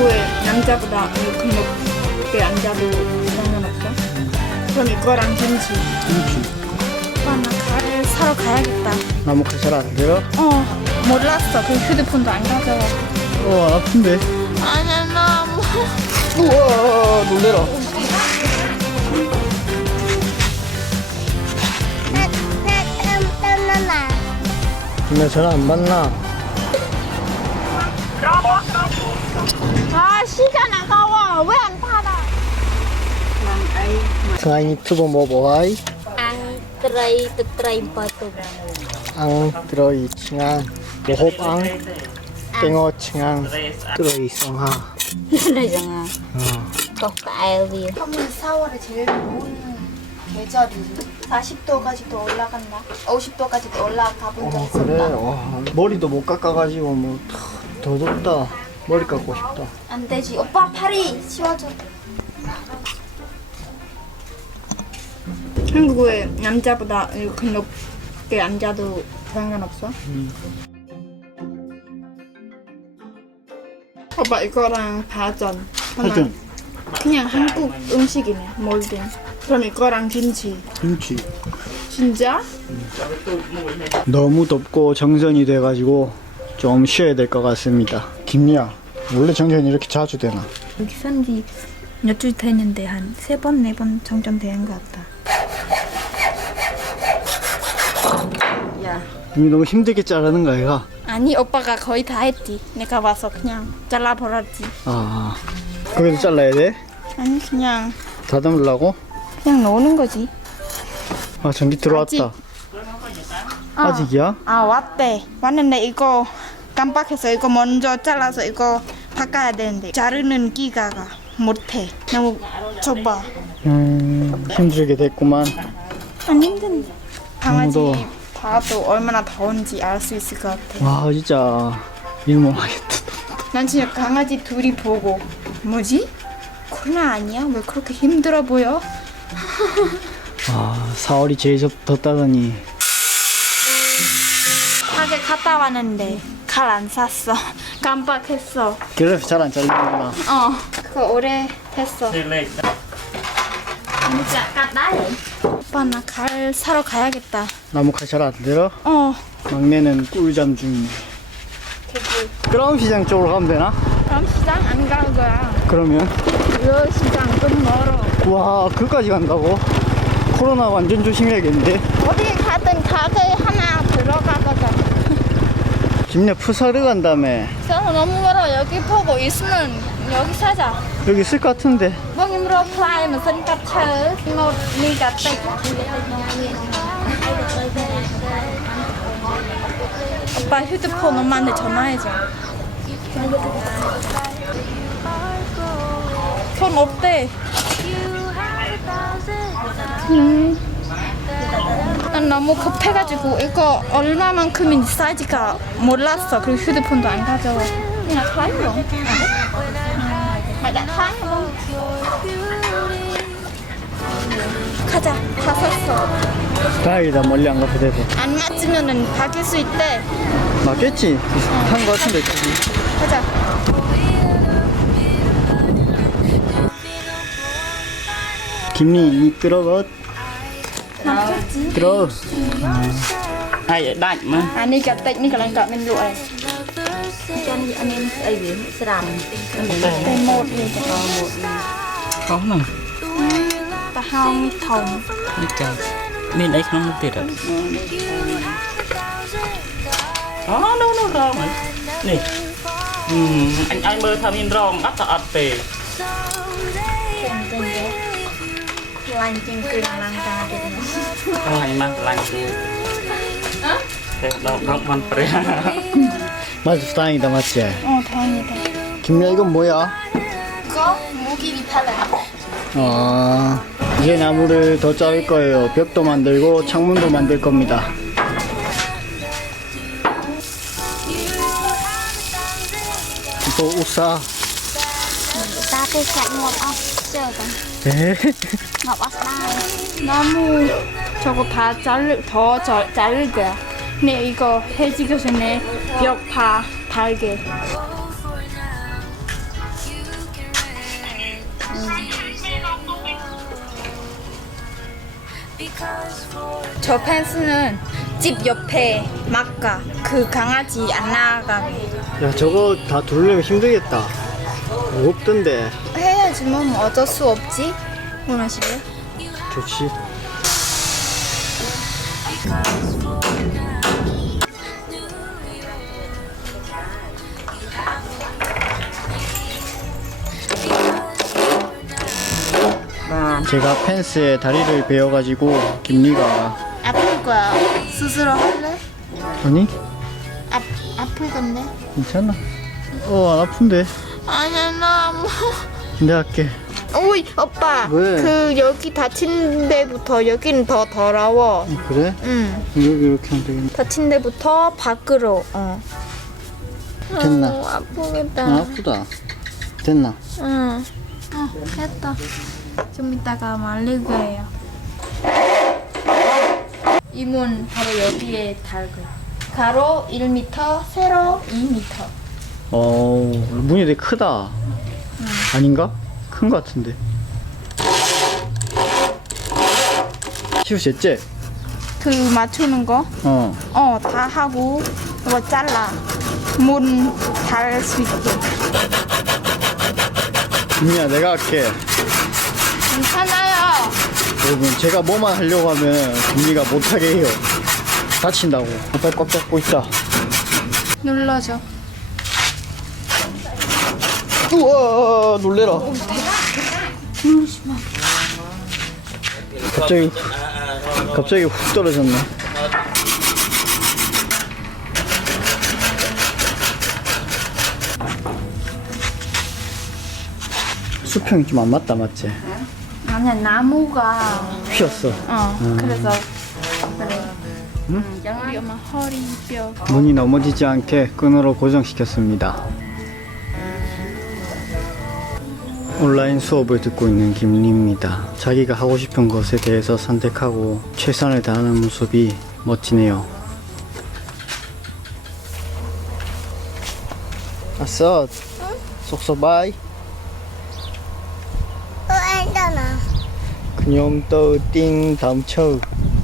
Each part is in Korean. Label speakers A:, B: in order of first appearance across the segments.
A: 한국의 남자보다 이렇게 높게 앉아도 상관없어? 그럼 이거랑 김치.
B: 김치.
A: 오빠 나 가를 사러 가야겠다.
B: 나무 칼 잘 안 들어?
A: 몰랐어. 그 휴대폰도 안 가져와.
B: 아픈데.
A: 아니 너무.
B: 우와, 놀래라. 나 전화 안 받나?
A: 아 시간 아까워. 왜 안 받아?
B: 승아이 유튜브 뭐 하이?
C: ăn tray từ tray bờ tụ
B: 앙 들어이 칭앙 모홉 앙 땡어 칭앙 들어이 성하.
C: này rằng à có cái gì
A: 3월 4월에 제일 더운 계절이지. 40도까지도 올라간다. 50도까지도 올라가 본 적
B: 그래.
A: 있었다.
B: 와, 머리도 못 깎아가지고 뭐 더 덥다. 머리 깎고 싶다.
A: 안 되지. 오빠 팔이 치워줘. 한국의 남자보다 이렇게 높게 앉아도 상관없어? 오빠 이거랑 파전.
B: 파전.
A: 그냥 한국 음식이네. 몰딩. 그럼 이거랑 김치.
B: 김치.
A: 진짜?
B: 너무 덥고 정전이 돼가지고 좀 쉬어야 될 것 같습니다. 김미야, 원래 정전이 이렇게 자주 되나?
A: 여기 산지 몇 주 됐는데 한 3번, 4번 정전된 것 같다. 야.
B: 이미 너무 힘들게 자르는 거야, 얘가.
A: 아니 오빠가 거의 다 했지. 내가 와서 그냥 잘라버렸지.
B: 아, 거기도 잘라야 돼?
A: 아니 그냥
B: 다듬으려고?
A: 노는 거지.
B: 아, 전기 들어왔다. 아직이야?
A: 아 왔대. 왔는데 이거 깜빡해서 이거 먼저 잘라서 이거 바꿔야 되는데 자르는 기가가 못해. 너무 좁아.
B: 힘들게 됐구만.
A: 안 힘든데. 강아지
B: 더워.
A: 봐도 얼마나 더운지 알 수 있을 것 같아.
B: 와, 진짜 일못 하겠다.
A: 난 진짜 강아지 둘이 보고 뭐지? 코로나 아니야? 왜 그렇게 힘들어 보여?
B: 아, 4월이 제일 덥다더니.
A: 가게 갔다 왔는데 칼 안 샀어. 깜빡했어.
B: 그래서 잘 안 잘리는구나.
A: 그거 오래 됐어. 진짜 깠다. 오빠 나 칼 사러 가야겠다.
B: 나무 칼 잘 안 들어? 막내는 꿀잠 중이네. 그럼 시장 쪽으로 가면 되나?
A: 그럼 시장 안 갈 거야.
B: 그러면?
A: 그 시장 좀 멀어.
B: 와, 그까지 간다고? 코로나 완전 조심해야겠는데?
A: 어디 가든 가게 하나 들어가거든.
B: 김내 푸사르 간다며.
A: 그래서 너무 멀어. 여기 보고 있으면 여기 사자.
B: 여기 있을 것 같은데.
A: Vâng em rô fly mà xin cắt thơ một ly cà tịch. 오빠 휴대폰 엄마한테 전화해줘. 돈 없대. 난 너무 급해가지고 이거 얼마만큼인지 사이즈가 몰랐어. 그리고 휴대폰도 안 가져와. 그냥 타이로. 맞아, 타이로. 가자. 다 샀어.
B: 다행이다, 멀리 안 가도 돼서.
A: 안 맞으면은 바뀔 수 있대.
B: 맞겠지? 한 거 같은데.
A: 가자.
B: 김리, 니 들어가.
A: 맞겠지?
B: 들어.
D: ai ở đạnh mà
A: 아니 gatịch ni 그냥 가면 좋아해.
C: cho anh em ấy gì sầm
A: 때 một thì
D: có nè
A: ta hong thòng.
D: đi chờ nên đấy không tiệt rồi đó nó rong rồi nè anh mơ tham in rong ắt ắt tề
A: lành trên kênh làng ta được.
D: lành mà lành đó văn pre
B: 맞아, 다행이다, 맞지?
A: 다행이다.
B: 김리야, 이건 뭐야?
A: 이거 무기리 팔레.
B: 이제 나무를 더 자를 거예요. 벽도 만들고 창문도 만들 겁니다. 또 우사.
C: ta tới chạy ngọt ốc chờ con
B: 에?
C: ngọt ốc đai
A: 나무 저거 다 자를 거야. 근데 이거 해지기 전에 벽 다 달게. 저 펜스는 집 옆에 막가 그 강아지 안 나가게
B: 야 저거 다 두르려면 힘들겠다. 무겁던데.
A: 해야지 뭐 어쩔 수 없지. 원하시게?
B: 좋지. 제가 펜스에 다리를 베어가지고 김리가
A: 아플 거야. 스스로 할래?
B: 아니
A: 아플 건데.
B: 괜찮아. 안 아픈데.
A: 아니야 나 뭐.
B: 내가 할게.
A: 오이 오빠.
B: 왜?
A: 그 여기 다친 데부터 여기는 더 더러워.
B: 그래?
A: 응.
B: 이렇게 하면 되겠네.
A: 다친 데부터 밖으로.
B: 됐나?
A: 아프겠다.
B: 아프다. 됐나?
A: 응. 됐다. 좀 이따가 말릴 거예요. 이 문 바로 여기에 달고. 가로 1m, 세로 2m.
B: 문이 되게 크다. 아닌가? 큰 거 같은데. 치우셨지?
A: 그 맞추는 거? 다 하고 이거 잘라. 문 달 수 있게.
B: 김미야, 내가 할게.
A: 괜찮아요.
B: 여러분, 제가 뭐만 하려고 하면 김미가 못하게 해요. 다친다고. 빨리 꽉 잡고 있자.
A: 눌러줘.
B: 우와, 놀래라. 갑자기 훅 떨어졌네. 수평이 좀 안 맞다, 맞지?
A: 아니야 나무가.
B: 휘었어.
A: 그래서 그래. 우리 엄마 허리뼈.
B: 문이 넘어지지 않게 끈으로 고정시켰습니다. 온라인 수업을 듣고 있는 김리입니다. 자기가 하고 싶은 것에 대해서 선택하고 최선을 다하는 모습이 멋지네요. 아싸, 속소바이.
C: anh đâu nè
B: 그녀 또 띵 다음 쳐.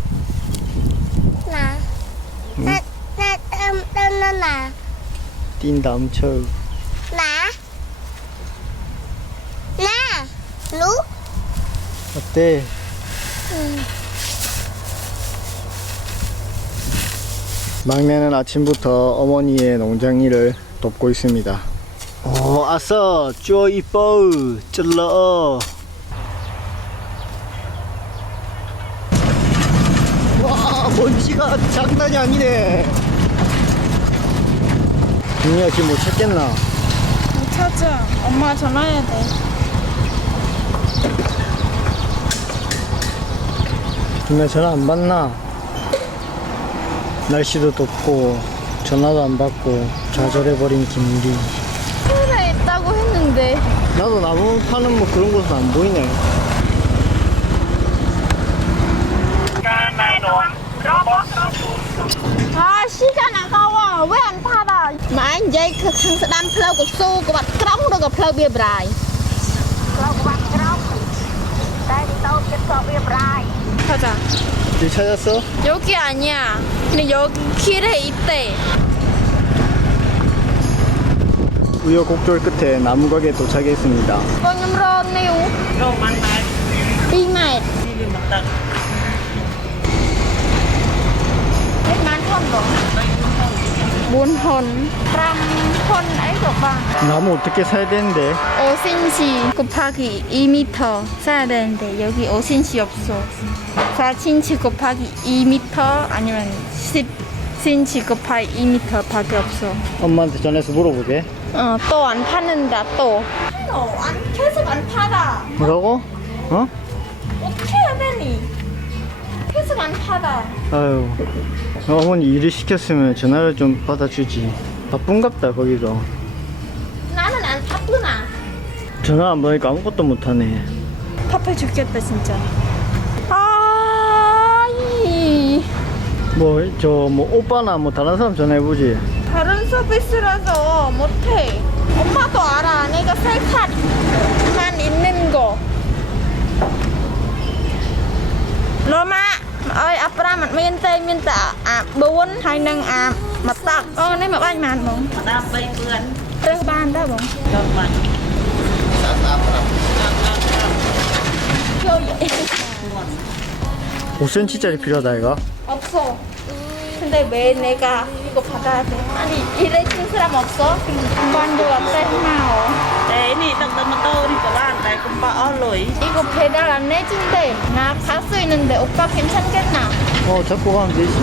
C: nè nè nè nè
B: 띵 다음 쳐.
C: nè nè lú
B: 어때? 막내는 아침부터 어머니의 농장 일을 돕고 있습니다. 아싸, 쪼 이뻐, 찔러. 와, 먼지가 장난이 아니네. 김미야 지금 못 찾겠나?
A: 못 찾아. 엄마 전화해야 돼.
B: 김미야 전화 안 받나? 날씨도 덥고 전화도 안 받고 좌절해버린 김리.
A: 회사에 있다고 했는데.
B: 나도 나무 파는 뭐 그런 곳은 안 보이네.
C: à xí ra nè câu với anh tha rồi mà anh dây khăn sẽ đâm phơi của xô của bạn trống rồi của phơi bia brai phơi của bạn trống đây thì tao kết phơi bia brai
A: 찾아.
B: 길 찾았어?
A: 여기 아니야. 근데 여기 길에 있대.
B: 우여곡절 끝에 나무 가게에 도착했습니다.
A: Con nhâm rôn niu.
D: Rau bánh này.
A: 2m.
D: Đi lên mặt đất.
A: Hết bán con rồi. 4혼. 5혼 ấy của bà.
B: 나무 어떻게 사야 되는데?
A: 5cm 곱하기 2m 사야 되는데 여기 5cm 없어. 4cm 곱하기 2m 아니면 10cm 곱하기 2m 밖에 없어.
B: 엄마한테 전해서 물어보게.
A: 또 안 파는다 또. 계속 안 팔아.
B: 뭐라고?
A: 어떻게 해야 되니? 계속 안 팔아.
B: 아유, 어머니 일을 시켰으면 전화를 좀 받아주지. 바쁜갑다 거기도.
A: 나는 안 바쁘나.
B: 전화 안 받으니까 아무것도 못하네.
A: 답해 죽겠다 진짜. 아이.
B: 뭐 오빠나 뭐 다른 사람 전화해보지.
A: 다른 서비스라서 못해. 엄마도 알아. 내가 셀카만 있는 거. 로마. 4 ហើយនឹងអាមកតាក់អូនេះមកបាញ់បានបង
D: ដាប់3ពឿន
A: រើសបានដែរបង
D: យកបាញ់
A: ចូល
B: 5cm짜리 필요하다 이거.
A: 없어 근데 왜 내가 이거 받아야 돼 아니 이래 친 사람 없어? 반도 앞에 하나요
D: តែនេះទឹកទៅម៉ូតូនេះក៏បានតែកុំបាក់អស់លុយ
A: 이거 배달 안 해준대 나 갈 수 있는데 오빠 괜찮겠나?
B: 잡고 가면 되지.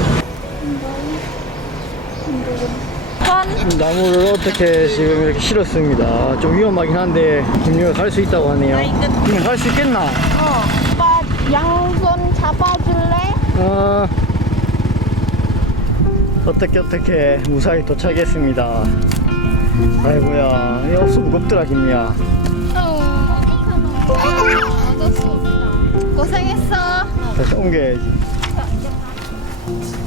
A: 건
B: 나무를 어떻게 지금 이렇게 실었습니다. 좀 위험하긴 한데 김유가 갈 수 있다고 하네요. 갈 수 있겠나?
A: 오빠 양손 잡아줄래?
B: 어떻게 무사히 도착했습니다. 아이고야, 이거 없어 무겁더라 김미야.
A: 어쩔 수 없다 고생했어
B: 다시 옮겨야지.